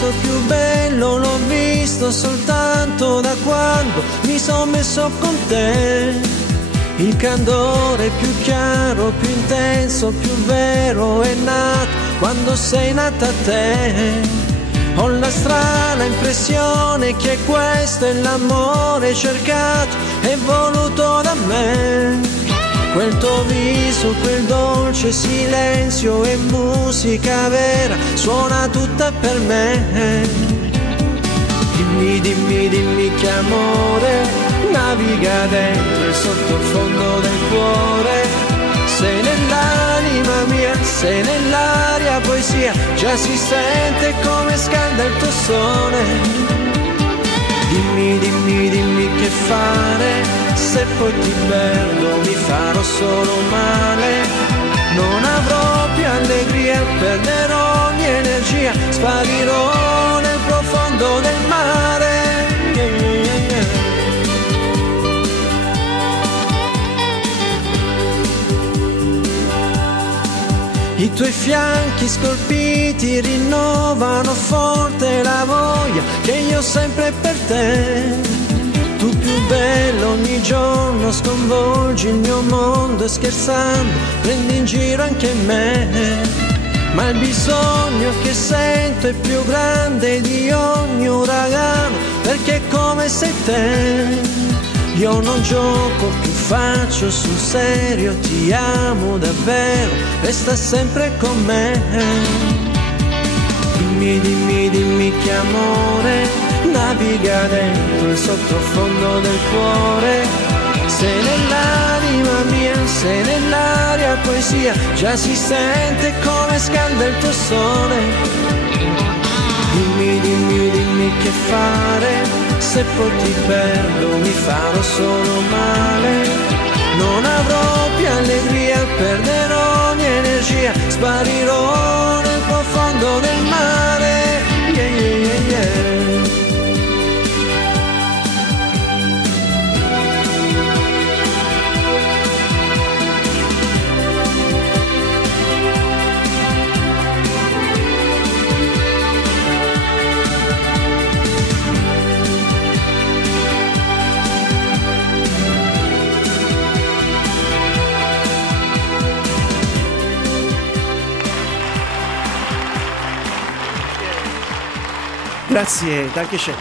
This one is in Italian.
viso più bello l'ho visto soltanto da quando mi sono messo con te. Il candore più chiaro, più intenso, più vero è nato quando sei nata te. Ho la strana impressione che questo è l'amore cercato e voluto da me. Quel tuo viso, quel dolce silenzio e musica vera suona tutta per me. Dimmi, dimmi, dimmi che amore naviga dentro il sottofondo del cuore. Sei nell'anima mia, sei nell'aria poesia, già si sente come scalda il tuo sole. Dimmi, dimmi, dimmi che fare, se poi ti perdo mi farò solo male. Non avrò più allegria, perderò ogni energia, sparirò nel profondo del mare. I tuoi fianchi scolpiti rinnovano forte la voglia che io ho sempre per te. Tu più bello ogni giorno sconvolgi il mio mondo e scherzando prendi in giro anche me. Ma il bisogno che sento è più grande di ogni uragano, perché è come sei te. Io non gioco più, faccio sul serio, ti amo davvero, resta sempre con me. Dimmi, dimmi, dimmi che amore naviga dentro il sottofondo del cuore. Sei nell'anima mia, sei nell'aria poesia, già si sente come scalda il tuo sole. Dimmi, dimmi, dimmi che fare, se poi ti perdo mi farò solo male. Non avrò più allegria, perderò ogni energia, sparirò nel profondo del mare. Yeah, yeah, yeah, yeah. Grazie, danke schön.